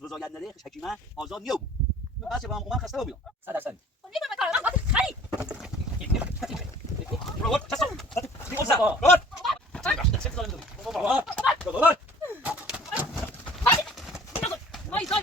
رضایت نده حکیمه آزاد نیو بچه با هم اومد خسته بودم 100%. خب میگم کار وقت خری روبوت چسو بیوزا روبوت روبوت وای زای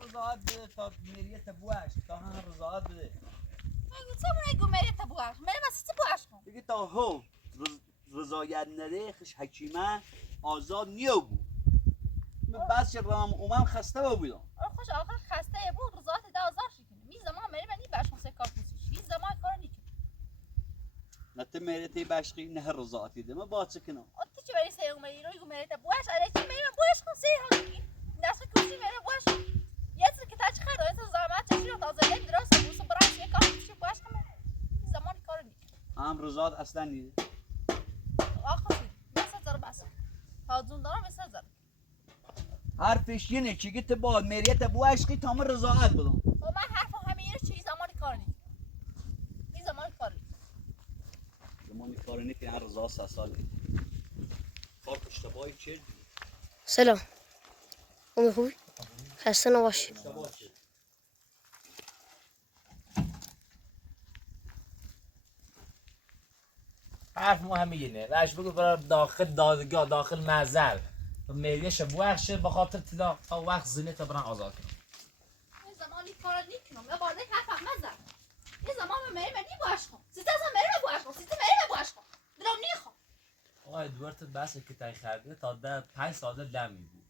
رضایت بده تا میریت بواش تا هم رضایت بده چه میگم میریت بواش میرم از چه بواش کن دیگه تا هو رضایت نده خش حکیمه آزاد نیو بود بس که رام اومم خسته بودم خوش آخر خسته بود رضایت ده آزار شکنه می زمان میرم نی باش خون کار کنیش این زمان کار نیکن نت میریتی باشقی نه رضایتی ده ما باچ کنم ات چه بری سه میری رو میریت بواش اره چی میرم بواش خون سه هاکی دست کوچی میرم بواش یه چیز که تاج خرد یه چیز زحمت چشیرم تازه درست بوس برای یه کار کنیش بواش کنم این زمان کار نیکن هم رضایت اصلا نیست آخر مثلا زر بس تا زون دارم مثلا زر حرفش اینه چی گیت با میریت بواشقی تا من رضایت بدم و من حرف همه یه چیز زمان کار نیکن این زمان کار نیکن زمانی کار نیست که هر رضا 3 ساله کار اشتباهی چه سلام خوبی خوبی خسته نباشی اشتباه چه حرف ما همه اینه راش بگو برای داخل دادگاه داخل معزل میلیش بوخشه به خاطر تدا وقت زنه تا برن آزاد کنم این زمانی کار نیکنم یا بارده حرفم مزد این زمان من میرم نی باش کن سیسته اصلا میرم باش کن سیسته میرم باش کن درام نیخوام آقای دوارت بس که تای خرده تا ده 5 سال دم می بود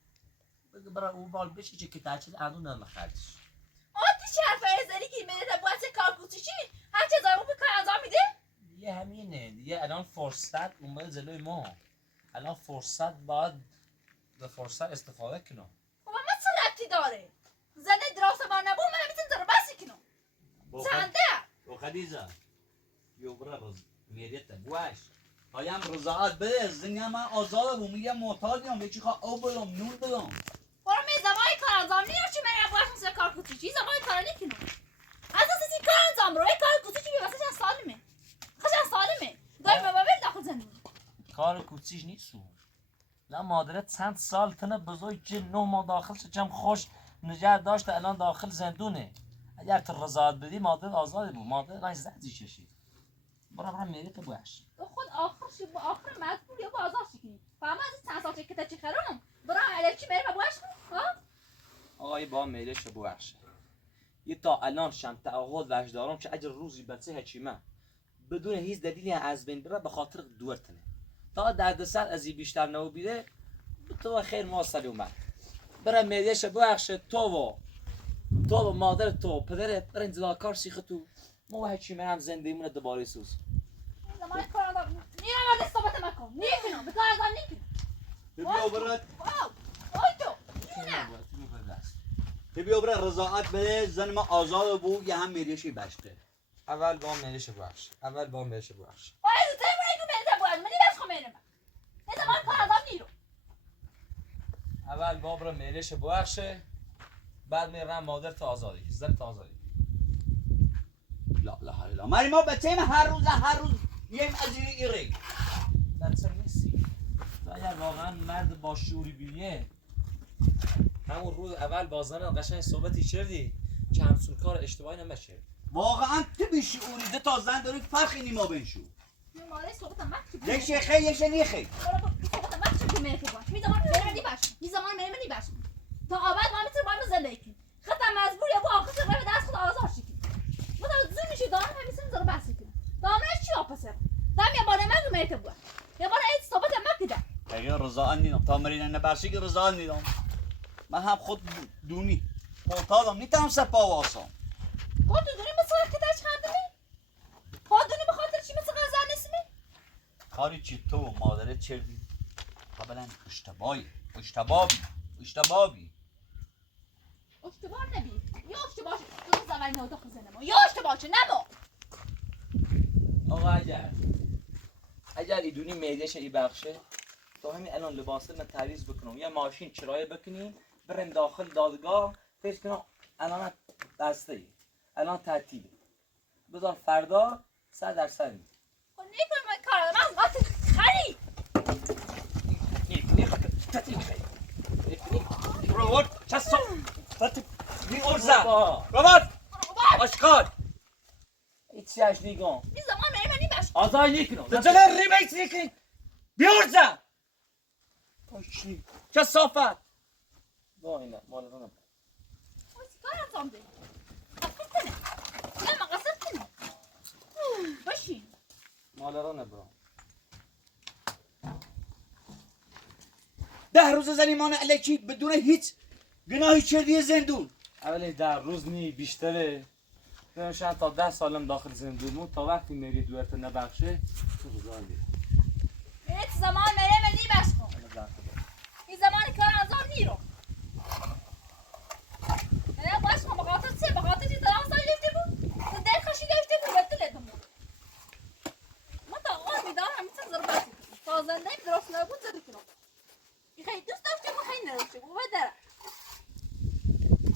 بگو برای اون بال بشه که تاچه اندون نمیخردش آتی چه حرفه زنی که میرم باش کار کوچیکی هر چه زارو به کار انجام میده دیگه همینه دیگه الان فرصت اومد جلوی ما الان فرصت باید به فرصت استفاده کنم خب من چه ربطی داره زنه دراسه بار نبود من میتونم زارو بسی کنم سنده و خدیجه یو برا میریت بواش هایم رضایت بده زنیا من آزاد بوم میگه معتادم یکی خواه او بدم نون بدم برو می زمانی کار انجام نیار چی میرم باش کن کار کوچیکی زمانی کار نیکنم از اسی کار انجام رو کار کوچیکی واسه چه سالمه خش سالمه دای بابا داخل زندگی کار کوچیش نیست نه مادرت چند سال تنه بزرگ جن 9 ماه داخل شدم خوش نجات داشت الان داخل زندونه اگر تو رضایت بدی مادر آزاد بود مادر رای زدی ششی برام میریت بواش تو خود آخرش با آخر مجبور یا بازار شکنی فهم از چند سال که چی خرم برای علکی میره باش کن ها آقای با میلش بواش یه تا الان شم تعهد وش دارم که اجر روزی بچه هچیمه بدون هیچ دلیلی از بین بره به خاطر دورتنه تا دردسر از این بیشتر نو بیده تو خیر موصلی اومد برای میلش بواش تو و مادر تو پدرت برای انزلا کار سیخ تو ما هچیمه هم زندگیمون دوباره سوز زمان کار انجام نیام از استفاده مکن نیکنم به کار انجام نیکنم بیا برا آی تو نه بیا برا رضایت بده زن ما آزاد بود یه هم میریشی بشته اول با میلش بواش اول با میلش بواش آی تو برای تو میره باش من نیباش خو میره نه زمان کار انجام نیرو اول با برای میلش بواشه بعد میرم مادر تا آزادی زن تا آزادی لا لا لا ماری ما بچه هر روز یم از این ایره بچه نیستی تو اگر واقعا مرد با شعوری بیه همون روز اول با زنت قشنگ صحبتی کردی که همسون کار اشتباهی نمیشه واقعا تو بیشی اوریده تا زن داری فرقی نیما بینشو ماره صحبت مکچی یک شیخه یک شنیخه برو صحبت مکچی که میره باش می زمان میره نیباش می زمان میره نیباش تا آباد ما میتونیم با هم زندگی کنیم خطا مجبور یا با آخرش رو به دست خود آزار شکنیم ما در زون میشه دارم همیشه زارو بس کنیم دامنش چی آپسه دام یا باره مگو میره باش یا باره ایت صحبت مکچی ده اگه رضا نیدم تا مرین نبرشی که رضا نیدم من هم خود دونی معتادم نیتم سپا واسم خود دونی مثل که تاش خندمی خود دونی بخاطر چی مثل غزل نسمی کاری چی تو و مادرت چردی قبلا اشتباهی اشتباه نبی یا اشتباه تو زمین نه داخل زنما یا اشتباه چه نمو آقا اگر ایدونی میدهش ای بخشه تا همین الان لباسنا تعویض بکنم یا ماشین چرایه بکنیم بریم داخل دادگاه فکر کنم الان بسته الان تعطیله بذار فردا 100% می خب نیکن من کار من وقتی خری نیک تعطیل خیلی روت چسو بی ارزه روت آشکار هیچی اش نیگم این زمان من نیبش آزای نیکنم دجال ریمیت نیکی بی ارزه چی؟ چه صافت با اینا مال رو کار انجام ده قصد کنه نه ما قصد کنه باشین مال رو نبرم 10 روز زنیمان الکی بدون هیچ گناهی کردی زندون اولی در روز نی بیشتره شاید تا 10 سالم داخل زندون تا وقتی میری دوارت نبخشه تو بزرگی هیچ زمان من نیبش کن این زمان کار انجام نیرو نه باش کن بخاطر چه بخاطر چی دارم سایی گفته بود تو دل خشی گفته بود به دلتون بود ما تا آقا میدارم همیشه ضربتی تا زنده درست نبود زدی کنم این خیلی دوست داشته بود خیلی نداشته بود بدره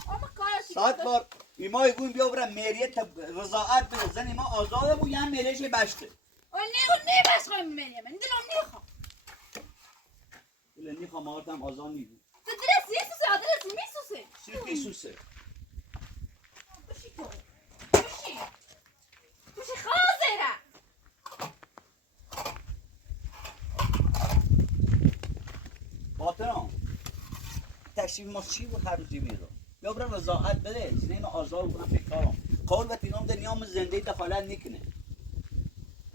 اما کارشی ساعت بار ایمای گویم بیا برم میریت رضاعت بده زن ما آزاده بود یا میریش بشته اون نیبش خواهیم منیم من دلم نیخوام بله نیخوام آردم آزان نیدی تو درست یسوسه آدرس میسوسه سیکی سوسه باشی تو باشی باشی خازره باطنم تشریف ما چی بود هر روزی میرو یا برم رضاعت بده زنه ما آزار بود من فکر کارم قول و تینام ده نیام زنده دخالت نکنه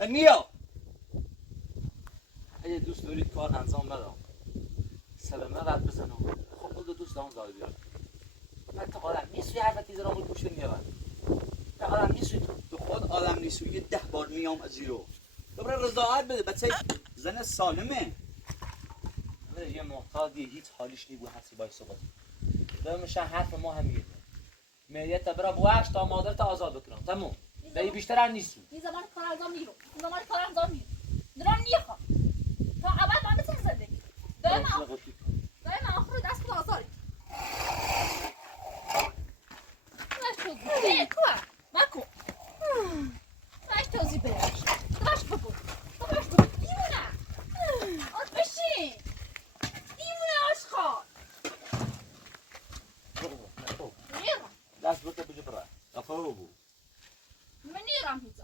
نیا اگه دوست دارید کار انجام بدم سلامه رد بزنم خب خود دوست دارم داری بیار من تو آدم نیسوی حرفتی دارم رو گوشه میارم من آدم نیسوی تو خود آدم نیسو یه 10 بار میام از زیرو تو برم رضاعت بده بچه زن سالمه یه معتادی هیچ حالیش نی بود حسی باید صحبت دارمشن حرف ما هم میگه میریت برا بوش تا مادرت آزاد بکنم تموم به بیشتر هم نیستو این زمان کار انجام نیرو این زمان کار انجام نیرو دارم نیخوام تا ابد من بتونم زندگی دارم آخر دست خود آزاری باش توزی بره کوه مکو باش توزی بره باش بگو باش بگو دیمونه آد بشین دیمونه آشخار نیرم دست بکن بجو برا افاو بود من نیرم هیچا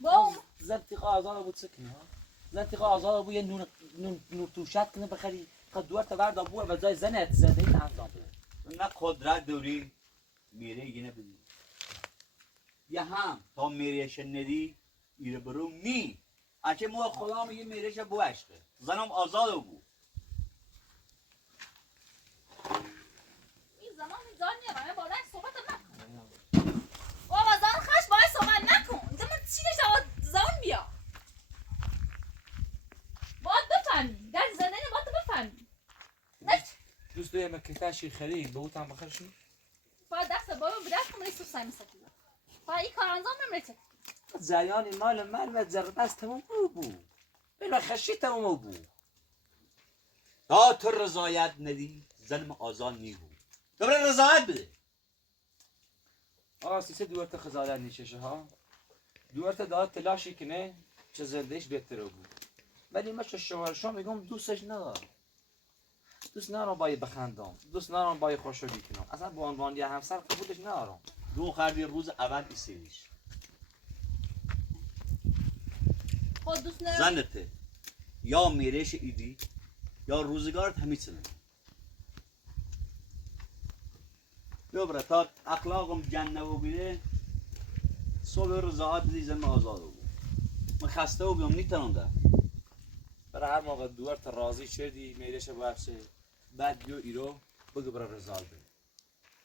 با زنتیقه آزاد بود سکنی ها زنتیقه آزاد بود یه نون توشت کنه بخری خد دوار تا ورد آبوه و جای زنت زنده این انجام بده نه قدرت دوری میره یه نبودی یه هم تا میریش ندی ایره برو می اچه مو خدا میگه میریش بوشته زنم آزاد بود این زمان جان نیرم با رنگ صحبت نکن بابا زن خش باید صحبت نکن اینجا من چی نشود زن بیا باید بفهمی در زندگی باید بفهمی نه دوست داریم کتاشی خرید به اوتم بخرشی باید دست بابا به دست کنم ریسو سعی مسکیم باید این کار انجام نمیرسه زیانی مال من و زربست تمام بود بلا خشی تمام بود تا تو رضایت ندی زنم آزاد نیگو تو برای رضایت بده آقا سیسه دوارت خزالت نیچشه ها دوارت داد تلاشی کنه چه زندهش بهتره بود ولی من چه شوهرشان میگم دوستش ندارم دوست ندارم با بخندم دوست ندارم با خوشحالی کنم اصلا به عنوان یه همسر قبولش ندارم دو خردی روز اول ایستیش خود دوست ندارم زنته یا میریش ایدی یا روزگارت همیشه بیا برای تا اخلاقم جنه و بیده صبح رضاعت بدی زن آزاد بود من خسته و بیام نیتنم ده برای هر موقع دوارت راضی شدی میلش بخشه بعد بیو ایرو بگو برای رضایت بده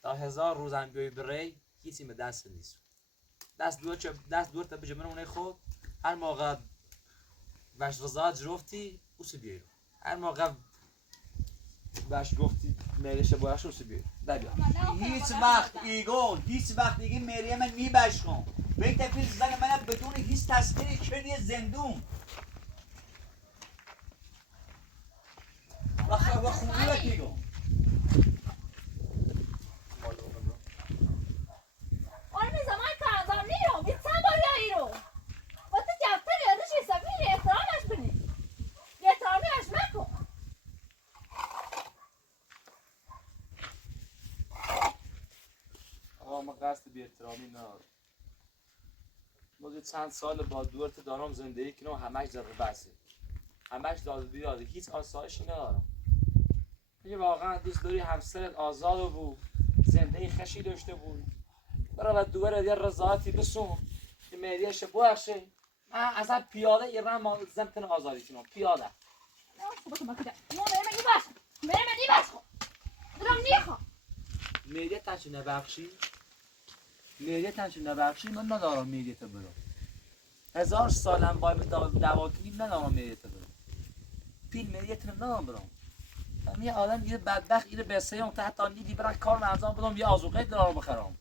تا 1000 روز هم بیوی بری کسی به دست نیست دست دوارت بجه منونه خود هر موقع باش رضایت جرفتی اوسی بیایرو هر موقع باش گفتی میلش بخشه اوسی بیایرو ده بیا هیچ وقت ایگون هیچ وقت دیگه میریه من میبشم به این تفیز زن من بدون هیچ تصویری کردی زندون بابا خونه بکیگم آره می زمان کارزار نیرو بی چند بار یا ایرو با تو دفتر یادش حسابی احترامش کنی احترامیش مکن آقا من قصد بی احترامی ندارم. باز چند سال با دورت دارم زندگی کنم همش ذره بسه. همش داد بیاد هیچ آسایشی ندارم. اگه واقعا دوست داری همسرت آزاد بود زندگی خشی داشته بود برای دوباره یه رضایتی بسون که مهریش بخشه من اصلا پیاده ایران ما زمتن آزادی کنم پیاده نه خوبه که من کدم نه من نیباش من نیباش خون درم نیخوام مهریه تنشو نبخشی مهریه تنشو نبخشی من ندارم مهریت برم 1000 سالم باید دعوا کنیم ندارم مهریت برم پیل مهریت ندارم برم من یه آدم یه بدبخت ایره بسیار تا حتی نیدی برن کار انجام بدم یه آزوقه دلار بخرم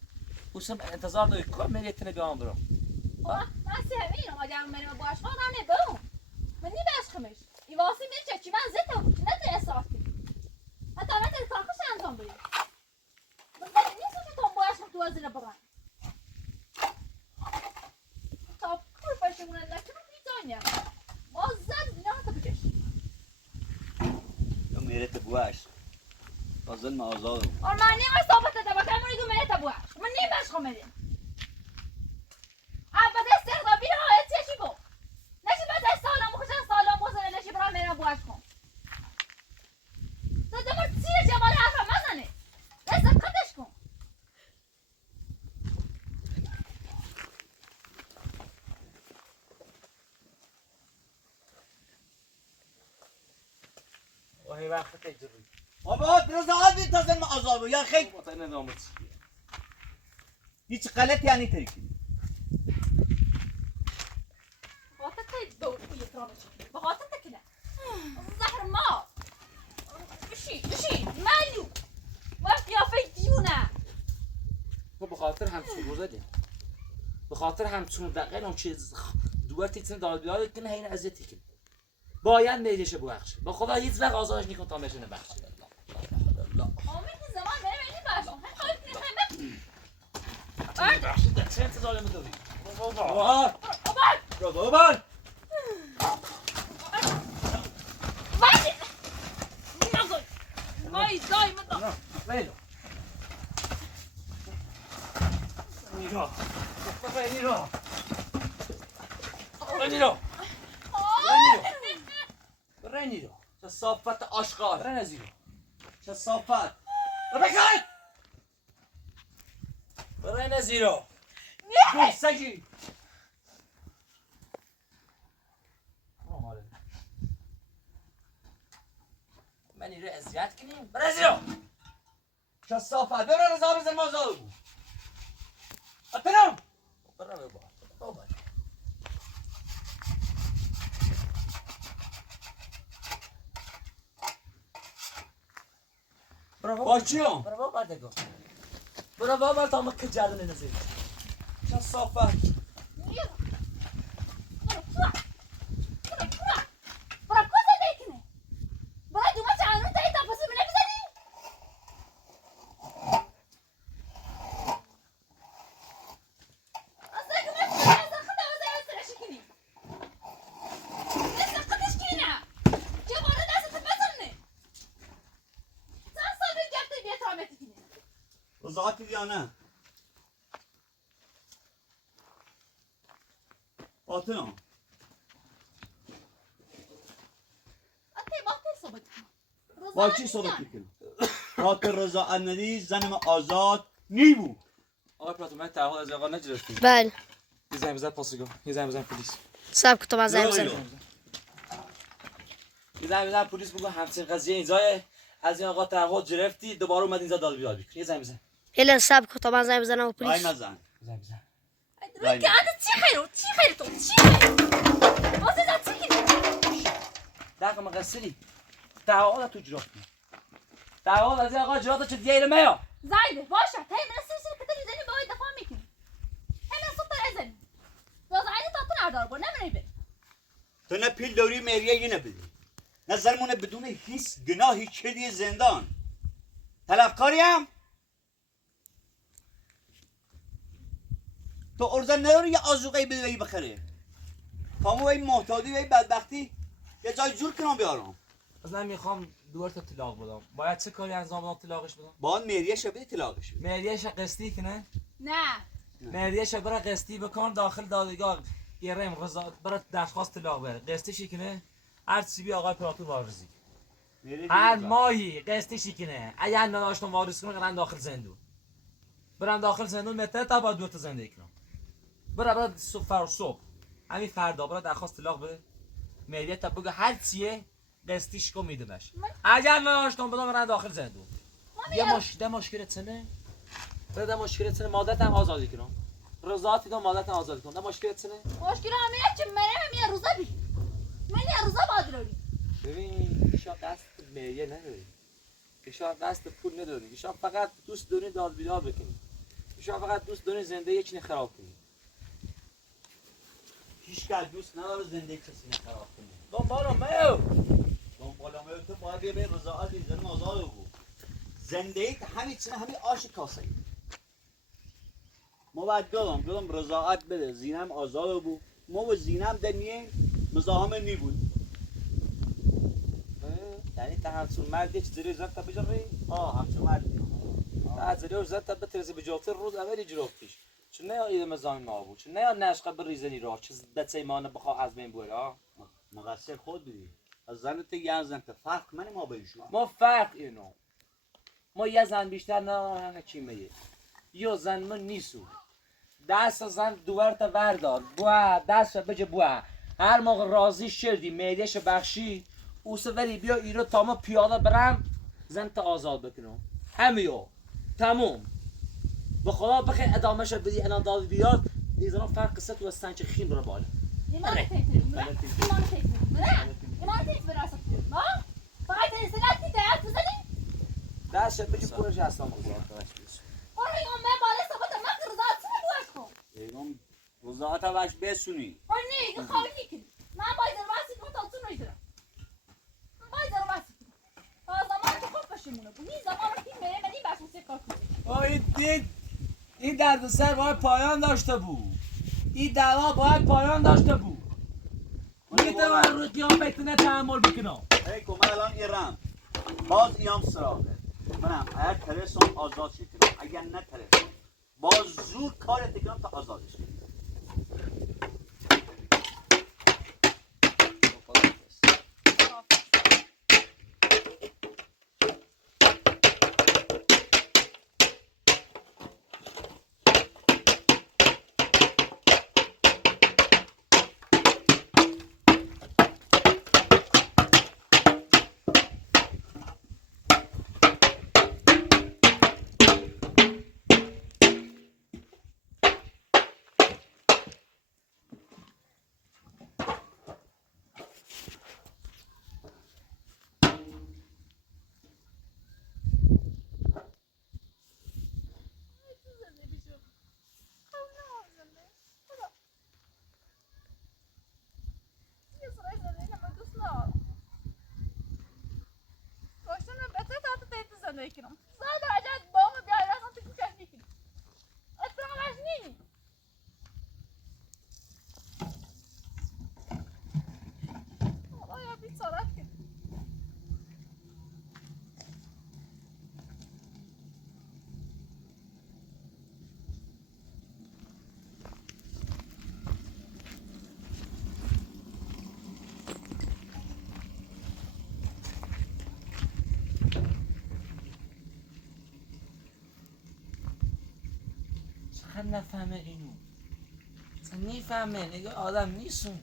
خوشم انتظار داری کار مهریت نگام برم من سهمینم آدم منو باش خودم نبرم من نیباش خمش این واسی میشه چی من زیت بود نه تو احساس کنی حتی من تل کارکش انجام بدیم من نیستم که تو باش تو وزیر برن تا کور پشمون لکنم بیتانیم باز زد دینا تا بکش یا میرت بواش بازن ما آزاد آره من نیمه صحبت داده با کمونی که میره تا بواش من نیمش خمریم عباده استخدابی رو آیت چشی بو نشی بعد سالم بخوشن سالم بخوشن نشی برای میره بواش کن تو دمار سیر جمال حرفم مزنه دست قدش کن وهي وقت تجربي بابا رضایت بی تازن ما آزاد یا خیلی وطن نظامت هیچ غلط یعنی ترکی بخاطر که دور توی اکرامش بخاطر تکنه زهر ما بشی مالو ما قیافه دیونه تو بخاطر همچون روزه ده بخاطر همچون دقیقه اون چیز دوباره تیتن داد بیاد کنه این اذیتی کنه باید میجش بخشه با خدا هیچ وقت آزادش نکن تا بشه نبخشه آمین که زمان بره منی باشم هم خواهی کنی بخشه در چه انتظاری میداری بابا بابا بابا وای نگوی وای دای من دای وینو نیرو وینو وینو رنیرو چه صافت آشغال رنزیرو چه صافت بکن رنزیرو گوه سگی من این رو اذیت کنیم برزیرو چه صافت ببرن رضا بزن ما آزاد بود اتنم برو بابا با چیم؟ برو بابا دگو برو بابا تا ما که جردن نزید چه صافت برا کجا دیکنه برا دوما چانون تایی تا پسی منه بزنی اصلا که من چیزی اصلا خدا وزه سرشی کنی اصلا خودش کنه چه باره دستت بزنه چند سال به گفته بیترامتی کنی رضایت یا نه اتنم اتی با تی صحبت کنم با چی صحبت میکنم خاطر رضایت ندی زنم آزاد نیبو آقای پراتو من تعهد از آقا نگرفتیم بله یه زنگ بزن پاسگاه یه زنگ بزن پلیس صبر کن تا من زنگ بزنم یه زنگ بزن پلیس بگو همچین قضیه اینجای از این آقا تعهد گرفتی دوباره اومد اینجا داد بیاد بکن یه زنگ بزن یه لحظه صبر کن تا من زنگ بزنم و رای پلیس نزن زنگ بزن روی که انت چی خیرو چی خیر تو چی خیر واسه جا چی کنی دقیقا مقصری تعهد تو جرافتی تعهد از این آقا جرافت چه دیگه ایره میا زایده باشه تا من سرسر کتر میزنی باید دفاع میکنی همین سوپر ازنی باز عینی تا تو نردار بود نمیری بری تو نه پیل دوری مهریه یه نبدی نظرمونه بدون هیچ گناهی چدی زندان طلبکاریم تو ارزن نداری یه آزوقه بدهی بخره فامو این محتادی و این بدبختی یه جای جور کنم بیارم از نمیخوام دور تا طلاق بدم باید چه کاری انجام بدم طلاقش بدم با اون مهریه شبیه طلاقش بده مهریه‌ش قسطی کنه نه مهریه‌ش برای قسطی بکن داخل دادگاه گیرم رضا برای درخواست طلاق بره قسطی کنه هر چی بی آقای پراتور وارزی مهریه هر دیگه ماهی قسطی کنه اگه نداشتم وارث کنه برن داخل زندون برم داخل زندون متر تا با دو تا زندگی کنم برای صبح همین فردا برای درخواست طلاق بده مهریه تا بگه هر چیه قسطیش کن میدمش اگر نداشتم بدم برن داخل زندون ده مشکلت سنه ده مشکلت سنه مادرتم آزادی کنم رضاعتی دو مادرتم آزادی کنم ده مشکلت سنه مشکل همینه که منم یه روزه بی من یه روزه باید روی ببین ایشا قصد مهریه نداری ایشا قصد پول نداری ایشا فقط دوست داری داد بیدار بکنی ایشا فقط دوست داری زندگی چینی خراب کنی هیچ که دوست نداره زندگی کسی نخراب کنه دنبالم میو دنبالم تو باید بیا به رضاعت زن آزاد بود زندگی همین چنه همین آش کاسه ما باید گلم رضاعت بده زینم آزاد بود ما و زینم دنیه مزاحم نی بود یعنی تا همسون مردی چه زیر زن تا بجاری همچون مردی بعد زیر زن تا بترزی بجاتی روز اولی جلوفتیش چون نه ایده مزاحم ما بود چون نه نشقه بریزنی راه چه بچه ایمان بخواه از بین بوده مقصر خود بودی از زنت یه زنت فرق من ما بینشون ما فرق اینو ما یه زن بیشتر نه چی میگه یا زن من نیستو دست زن دوباره تا بردار بوا دست بجه بوا هر موقع راضی شدی میدهش بخشی او سوری بیا ایرو تا ما پیاده برم زن تا آزاد بکنم همیو تموم به خدا بخیر ادامه شد بدی انا داد بیاد دیزنا فرق قصه تو سنچ خیم برو بالا ایمان تکمیل ایمان تکمیل ایمان تکمیل براسه ما فقط استلات دیدت بزنی دست بجه پولش هستم آزاد برو ایمان من بالا ثبات ما رضایت چه بوش کن ایگم رضاعت باش بسونی برو نه این خالی نکن من باید درواسی کنم تا تو نیزرم من باید درواسی کنم زمان تو خوب بشیمونه بود این زمان رو تیم بره منی باشم سه کار کنم این دردسر باید پایان داشته بود این دعوا باید پایان داشته بود میتونم روی قیام بتونه تحمل بکنم ای که من الان ایران باز ایام سراغه منم اگر ترسم آزاد شکنم اگر نه ترسم باز زور کارت کنم تا آزادش کنم کنم زاد عجب با ما بیای راسم تو کوچه میکنی اتفاقش نی خدایا بیچارت کن چقدر نفهمه اینو اصلا نیفهمه نگه آدم نیستون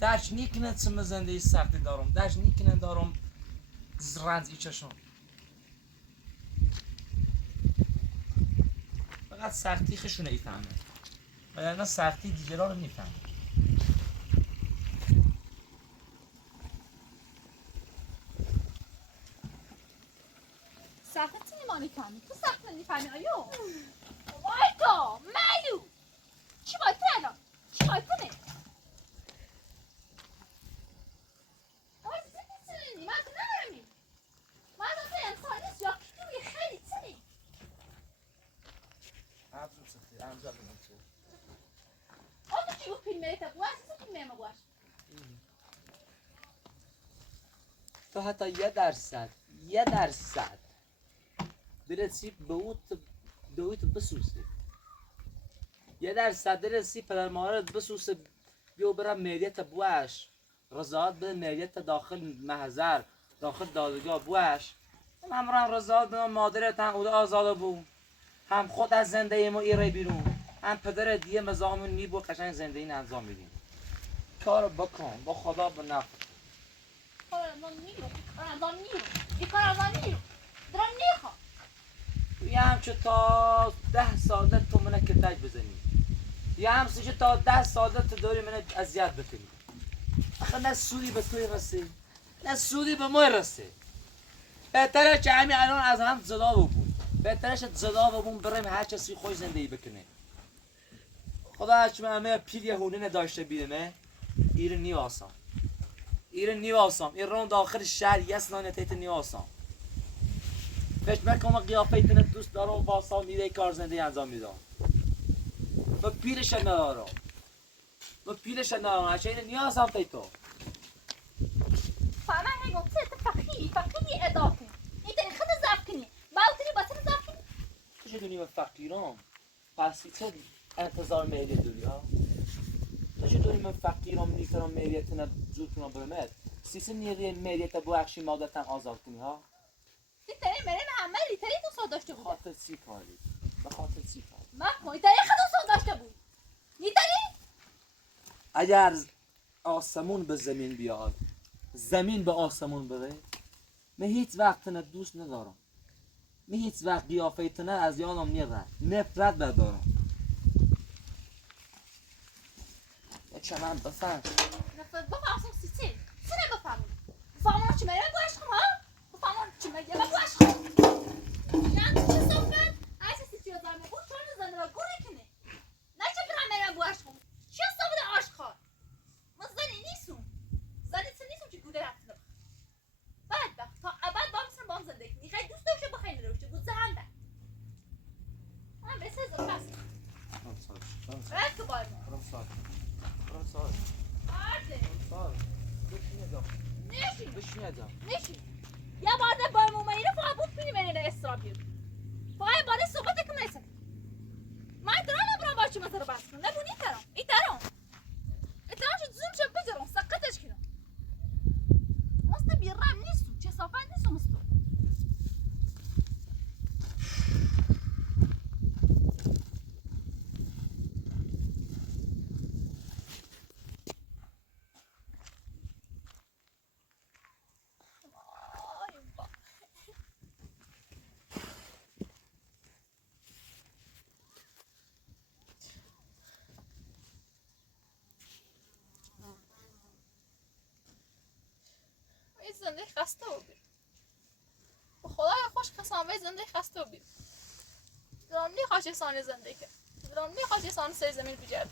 درش نیکنه چه زندگی سختی دارم درش نیکنه دارم رنج ایچشون فقط سختی خشونه ایفهمه و یعنی سختی دیگران رو میفهمه سخت نیمانی کنی تو سخت نمیفهمی آیو وای تو مالو چی باید کنه چی باید کنه تو حتی 1% درسی به او دویت بسوزه 1% درسی پدر مادرت بسوزه بیو برم معدت بوش رضایت به معدت داخل محضر داخل دادگاه بوش هم رضایت به مادرت هم او آزاد بو هم خود از زندگی ما ایره بیرون هم پدر دیگه مزامون میبو قشنگ زندگی انجام میدیم کار بکن با خدا به نفع یه همچه تا 10 ساعته تو منه کتک بزنی یه همچه تا 10 ساعته تو داری منه اذیت بکنی آخه نه سودی به توی رسه نه سودی به ما رسه بهتره که همین الان از هم جدا ببون بهتره که جدا ببون بریم هر کسی خوش زندگی بکنه خدا هرچی من همه پیر یهونه داشته بیدمه ایره نیو آسان این رون داخل شهر یس نانتیت نیو آسان فکر مکن قیافه ایتونه دوست دارم و باسا میده کار زندگی انجام میدم و پیرش ندارم هرچه اینه نیاز هم تیتو فانا هيك وقت فقيري اضافي انت خد زافكني باوتني بس زافكني چه دونی من فقیرم پس چه انتظار میلی دولی ها چه دونی من فقیرم نیفرم میلیتنا زود کنم برمت سیسه نیری میلیت بو اخشی مادتن آزاد کنی ها ترى مريم عمالي ترى تو صداشته بود خاطر سی کاری به خاطر سی کاری ما کوي ترى خد صداشته بود ترى اگر آسمون به زمین بیاد زمین به آسمون بره من هیچ وقت نه دوست ندارم من هیچ وقت قیافه تنه از یادم میره نفرت بدارم چمن بفهم بفهم سيتي سنه بفهم چه مريم باش خما بفهم چه مريم باش خما يعني چه صفت عايز سيتي زعما بود چون زنده گوره کنه نه چه برام مريم باش خما چه صفت عاشق ما زنی نیستم چه گوده رفته بعد تا ابد با هم زندگی میخوای دوست داشته بخوای نروشته بود زهنده من به سه زن بس رفت که باید نشی یا بعد با ممیره فقط بود بینی مرینه استرابیون فقط باره صحبت که میسه من دران نبرم باشی مثل رو بس کن نبو ایترام شد زوم شد بجرم سقطش کنم مست بیرم نیستو چه صافت نیستو مستو زندگی خسته و بیر به خدای خوش کسان به زندگی خسته و بیر دارم نیخواش انسانی زندگی که دارم نیخواش انسانی سری زمین بجرد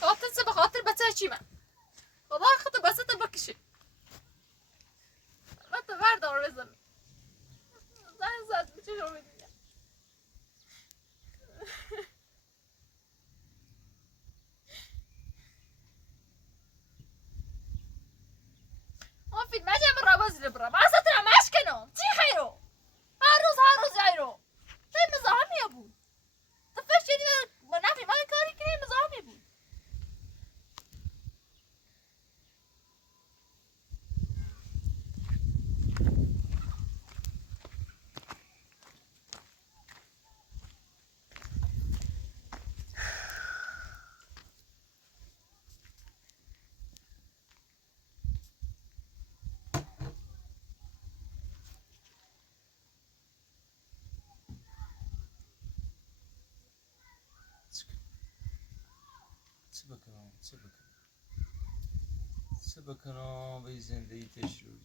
خاطر به خاطر بچه چی من خدا خطا بسته بکشی من تو بردار به زمین زن زد بچه رو میدیم ما فيلم اجي برا بزل برا ما ستر ماش كانوا تي خيرو هاروز جايرو في مزاحم يا ابو طفش دي منافي ما كاري كريم مزاحم يا ابو چه بکنم به زندگی تشروری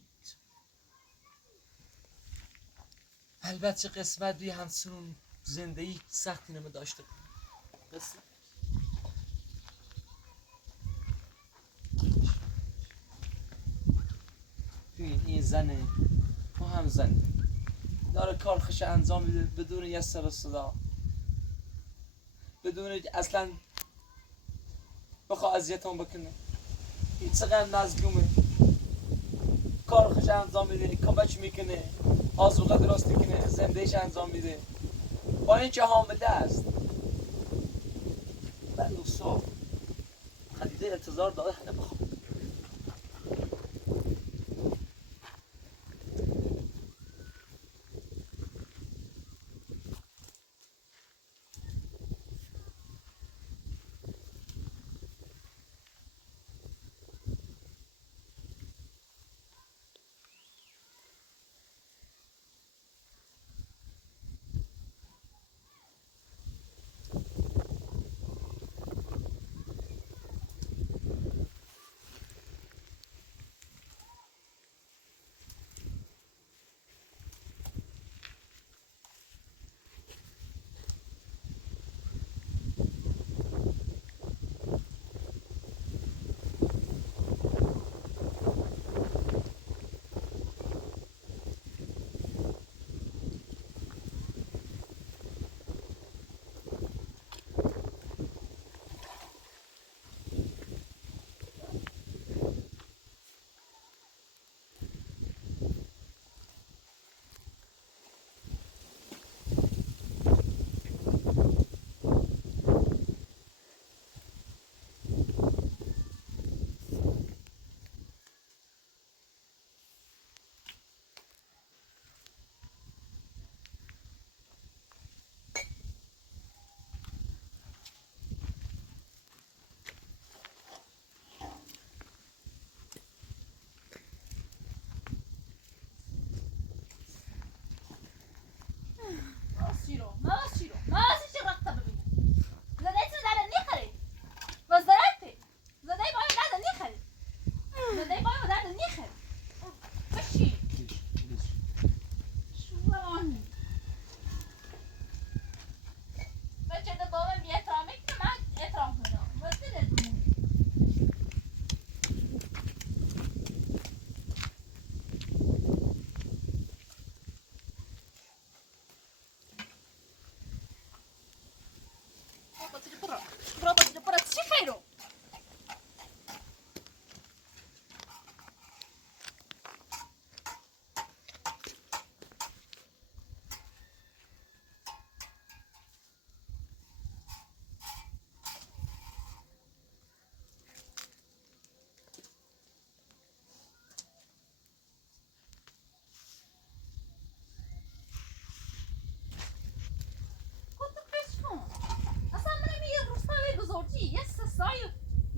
البته قسمت بی همسون زندگی سختی نمی داشته قسمت این زنه تو هم زنه داره کار خش انجام میده بدون یه سر و صدا بدون اصلا بخواه اذیتم بکنه این چقدر نزدومه کار خوش انجام میده کمک میکنه آزوقه درست میکنه زندهش انجام میده با اینکه حامله است ولی صبح خدیجه انتظار داره حالا بخوام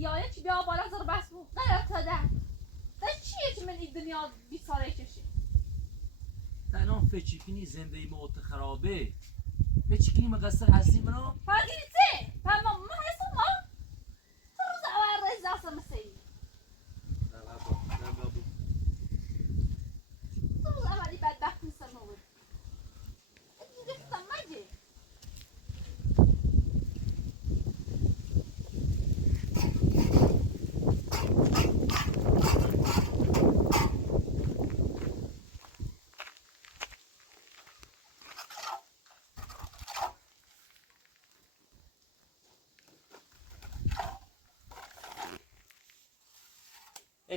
یا یکی بیا بالا زر بس بود غلط دادن ده چیه که من این دنیا بیساره کشی تنها فچیکنی زنده موت خرابه فچیکنی مقصر اصلی منو فاگیریته تمام ما هستم ما تو روز اول رئیس دستم مسیحی تو روز اولی بدبخت نیستم نوید دیگه گفتم مگه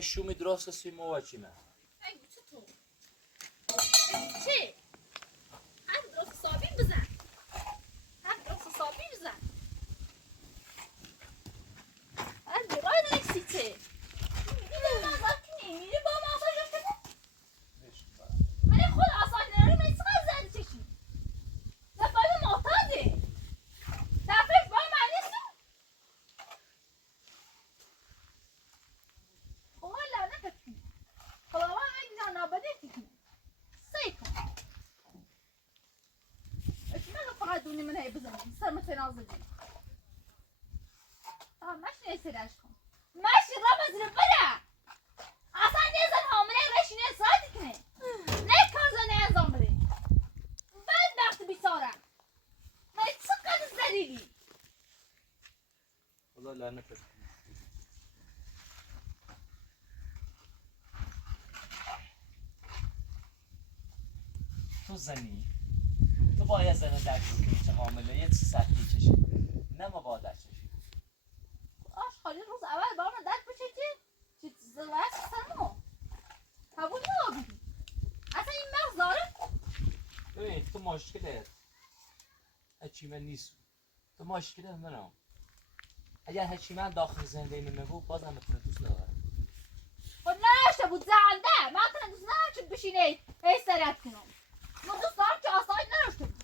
شو می درست سی موچی من اگه چطور چه هم درست حسابی بزن هم درست حسابی بزن هم برای نکسی چه میره نظر کنی میره با ماساژ کنه من خود آسانیاری من چقدر زدی چشی زفای معتاده دفعش با معنی سو خواهر لعنت کنی خلاوه اگه جان آباده کنی سیکن اشمعنى فقط دوني من هي بزني صار مثل نازل ماشي يصير اشكم ماشي رمز ربنا اصلا نزل حامله رشنه صادقني ليه كارزانه انزامري بعد وقت بیساره ما چقدر زلیلی والله لعنت تو زنی تو باید زنه درک کنی که حامله یه چه سطحی چشه نه ما باید درک چشی آشخالی روز اول با من درد بچه که زواج سنو قبول نابی اصلا این مغز داره ببین تو مشکلت هچیمه نیست تو مشکلت منم اگر هچیمه داخل زنده من نبود بازم بتونه دوست دارم خب نشته بود زنده من تنه دوست ندارم بشینه هی سرت کنم من دوست دارم که آسایش نرشته بود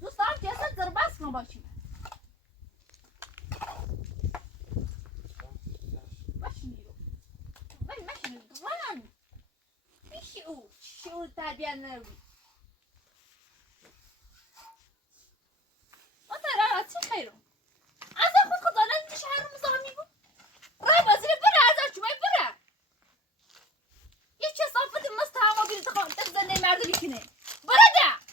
دوست دارم که اصلا زربست کنم باشیم باشیم رو باشیم غلان بیشی او شعور تربیت نروی ما ترا چی خیرم از خود خدا نمیشه شهر مزاحمی بود رای بازی بره از چوبای بره یه چه صافت مستحما بیرد خان تزنه مرد بیکنه بره ده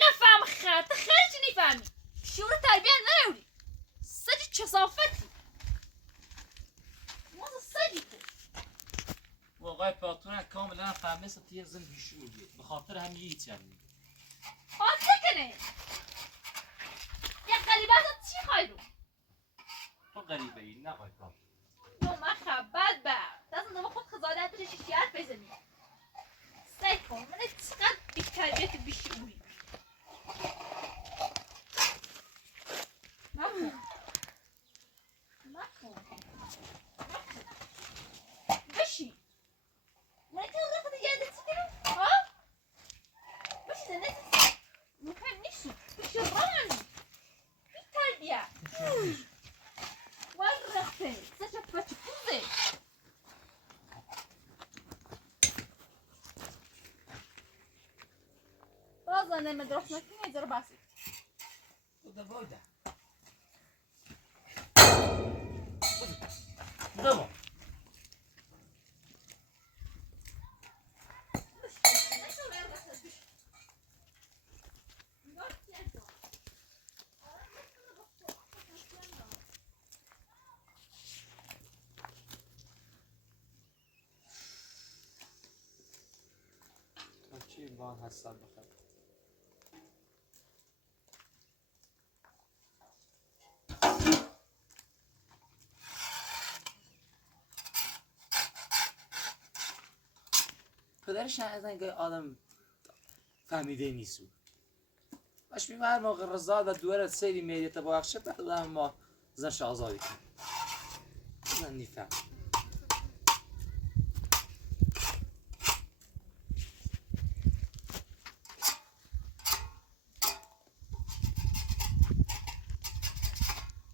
نفهم خط خیلی نفهمی شعور تربیت نروی سجی چه صافتی ما سجی تو واقعا پاتون کاملا فهمه ستیه زن بیشی میگه به خاطر هم یه چنی خاطر کنه یه قریبه ازت چی خواهی رو تو غریبه ای نه پاتون نو من خبت با دست نما خود خزاده ترشی شیعت بزنی سعی کن من چقدر بی تربیت بیشی اوی مکن بشی من که اون رفت یادت کنم ها بشی زنده مهم نیستی بشی رانی بی تربیت ورقته سجا بچه کوزه باز نمی درست نکنی ایجا رو بسی بوده بوده دوم چی بان هستن بخیر پدرش از اینکه آدم فهمیده نیست باش میمه هر موقع رضا و دوره سری میریت با اخشه بعد ما زنش آزادی کنیم من نیفهم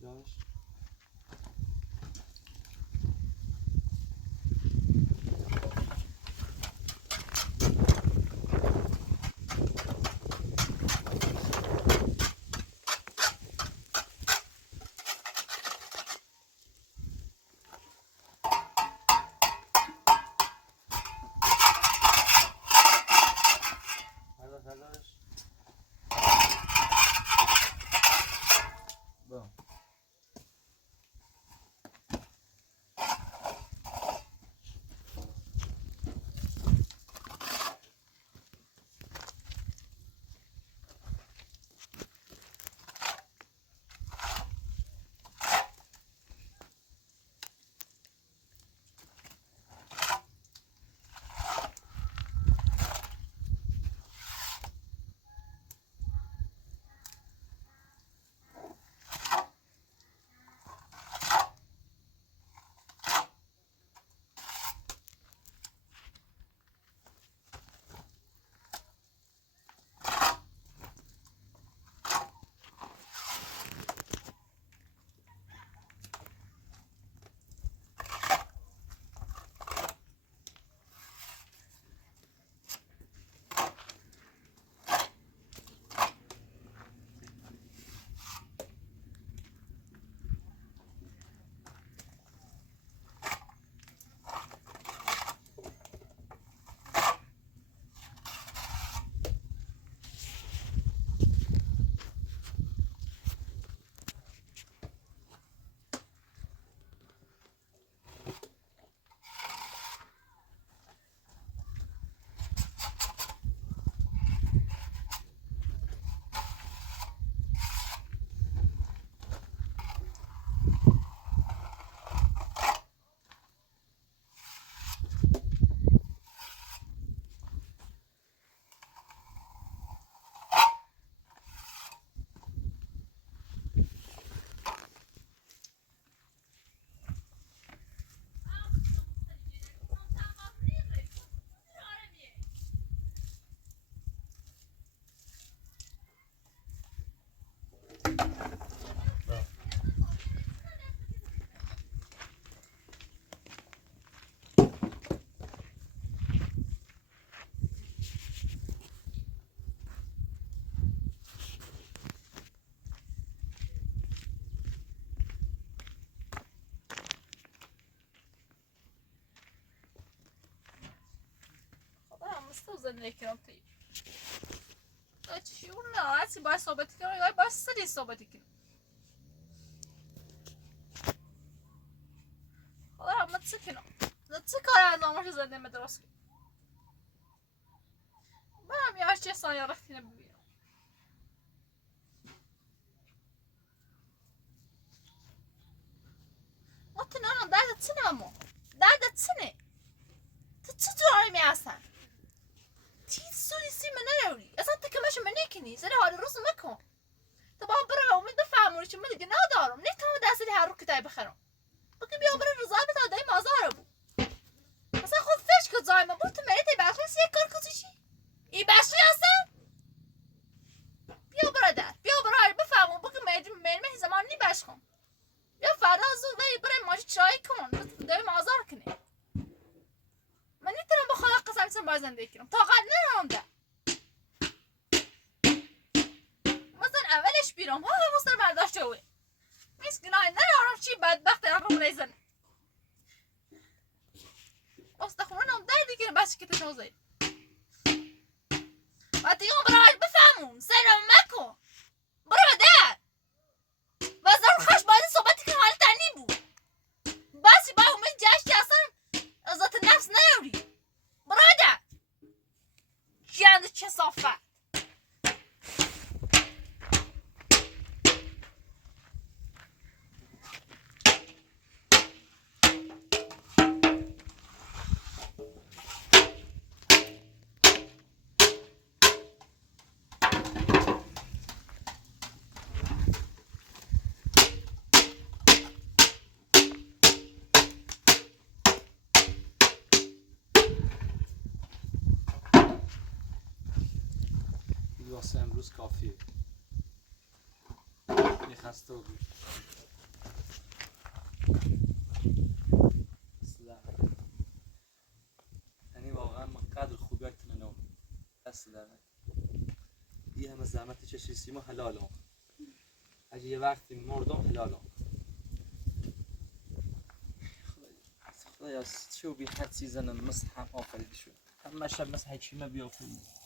یاش تو زندگی کردم توی چی اون راحتی باید ثابت کنم یا باید سری ثابت کنم خدا رحمت چه کنم چه کار از آموش زنده من درست کنم برم یه چه سایه رختینه ببینم وقتی نانم درد چنه اما درد چنه تو چطور می هستن تیز سوری سی من نروی اصلا تکمش من نکنی سری حال روز مکن تو با برم امید بفهمونی چون من دیگه ندارم نه تمام دستی هر رو کتای بخرم بگی بیا برم روزا به تا دای مازاره بود مثلا خود فش کد زای من بود تو مریت ای بخشی یک کار کتوشی ای بخشی هستن بیا برادر بیا برادر بفهمون بگی مهی زمان نی بشکن بیا فردا زود بری برای ماجی چای کن دای مازار کنی من نمیتونم با خدا قسم چون باید زندگی کنم طاقت ندارم مثلا اولش بیرم ها مستر برداشته ہوئے میس گناه ندارم چی بدبخت رقم ریزن استخونم دردی که بس که تشوزه و دیگه برای بفهمون سرم مکن برای در و ضرور خوش باید صحبتی که حال تنی بود بسی با امید جشتی اصلا ازت نفس نیاری برادر جند چه صافت واسه امروز کافیه یه خسته بود یعنی واقعا من قدر خوبیتون نو دست در یه همه زحمت چشیسی ما حلالم اگه یه وقتی مردم حلالم خدایا چه بی هر چیزنم مثل هم آفریده شد همه شب مثل حکیمه بیافرید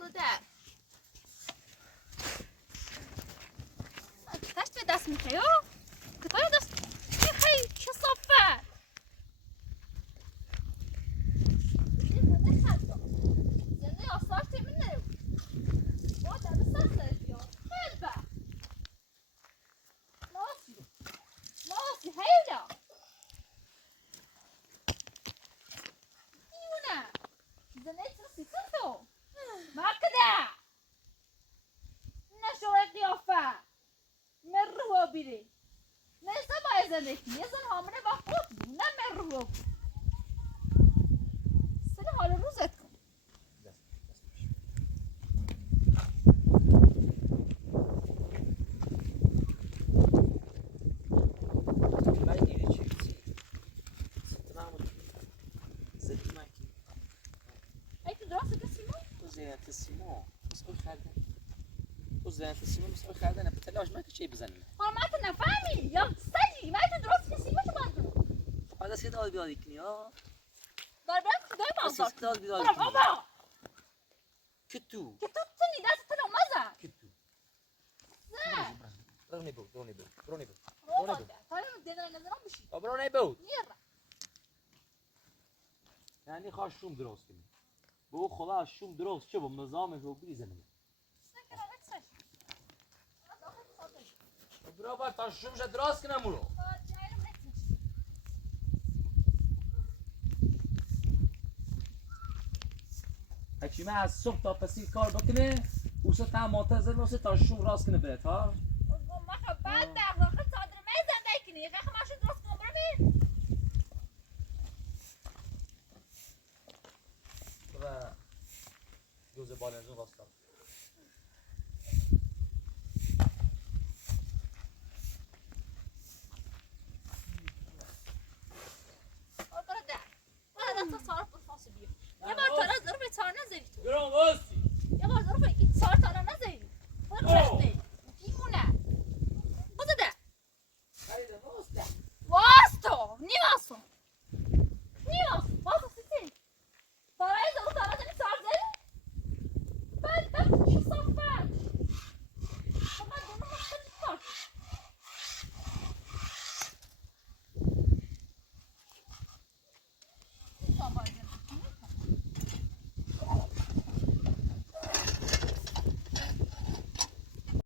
برادر تشت به دست میخوای ها کتای دست میخوای چه صافت زنده آثار تیمین نرو با در سر سرش بیار خیلی با ناسی هیلا دیونه زنده چه تو ماكدا نشوي قيافة مروا بيري نسا بايزنك يزن هامنا بخوت نا مروا سنة حال روزتكم سیمو مسئول خردن تو زنت سیمو مسئول خردن به تلاش من که چی بزنیم حالا ما تو نفهمی یا سجی من تو درست که سیمو تو باید حالا سید آل بیادی کنی ها دار برم کدای مازدار سید آل بیادی برم کنی آبا کتو تنی دست تنو مزن کتو نه برونی بود آبا ده حالا دیدن نظرم بشی برونی بود نیره یعنی خواه شوم درست کنی بو خدا شوم درست چه با نظامش رو بریزنه برا باید تا شومش درست کنم رو حکیمه از صبح تا پسی کار بکنه او سه تا منتظر باشه تا شوم راست کنه بهت ها بعد داخل صادر میزن دیکنی یه ماشین درست کنم برو بین و جوز بالنزون راست